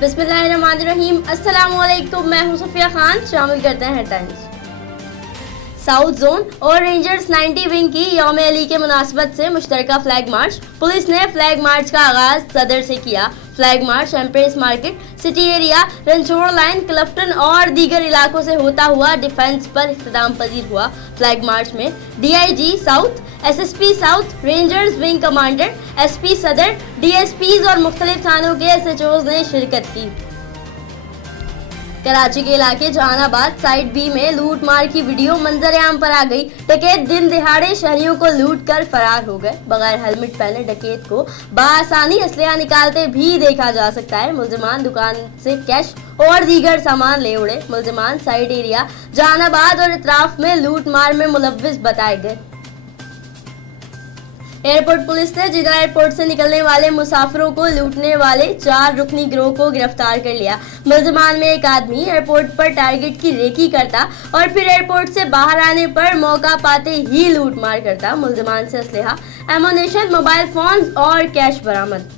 बिस्मिल्लाहिर्रहमानिर्रहीम। अस्सलामुअलैकुम, मैं हूं सफिया खान। शामिल करते हैं हेडलाइंस। साउथ जोन और रेंजर्स 90 विंग की यौम अली के मुनासबत से मुश्तरका फ्लैग मार्च। पुलिस ने फ्लैग मार्च का आगाज सदर से किया। Flag march Empress Market, city area, Ranchore line, Clifton और दीगर इलाकों से होता हुआ डिफेंस पर इख्तिताम पजीर हुआ। फ्लैग मार्च में DIG south, SSP south, rangers wing commander, SP सदर, डीएसपीज और मुख्तलिफ थानों के एसएचओज ने शिरकत की। कराची के इलाके जहानाबाद साइड बी में लूट मार की वीडियो मंजर-ए-आम पर आ गई। डकैत दिन दिहाड़े शहरियों को लूट कर फरार हो गए। बगैर हेलमेट पहने डकैत को बआसानी असलहा निकालते भी देखा जा सकता है। मुलजिमान दुकान से कैश और दीगर सामान ले उड़े। मुलजिमान साइड एरिया जहानाबाद और इतराफ में लूट मार में मुलव्विस बताए गए। एयरपोर्ट पुलिस ने जिना एयरपोर्ट से निकलने वाले मुसाफिरों को लूटने वाले 4 रुकनी गिरोह को गिरफ्तार कर लिया। मुलजिमान में एक आदमी एयरपोर्ट पर टारगेट की रेकी करता और फिर एयरपोर्ट से बाहर आने पर मौका पाते ही लूट मार करता। मुलजिमान से असलहा, एमुनेशन, मोबाइल फोन्स और कैश बरामद।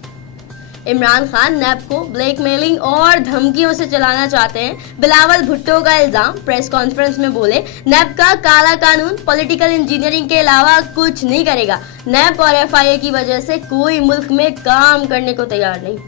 इमरान खान नैब को ब्लैकमेलिंग और धमकियों से चलाना चाहते हैं, बिलावल भुट्टो का इल्जाम। प्रेस कॉन्फ्रेंस में बोले, नैब का काला कानून पॉलिटिकल इंजीनियरिंग के अलावा कुछ नहीं करेगा। नैब और एफआईए की वजह से कोई मुल्क में काम करने को तैयार नहीं।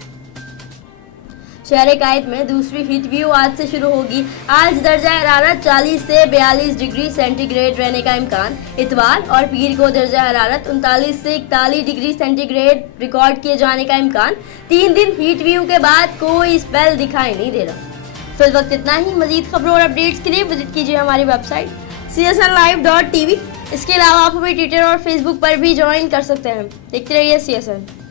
शहर कायद में दूसरी हीट व्यू आज से शुरू होगी। आज दर्जा हरारत 40 से 42 डिग्री सेंटीग्रेड रहने का इम्कान। इतवार और पीर को दर्जा हरारत 39 से 41 डिग्री सेंटीग्रेड रिकॉर्ड किए जाने का इम्कान। 3 दिन हीट व्यू के बाद कोई स्पेल दिखाई नहीं दे रहा। फिल वक्त इतना ही। मजीद खबरों और अपडेट्स के लिए विजिट कीजिए हमारी वेबसाइट csnlive.tv। इसके अलावा आप हमें ट्विटर और फेसबुक पर भी ज्वाइन कर सकते हैं। देखते रहिए CSN।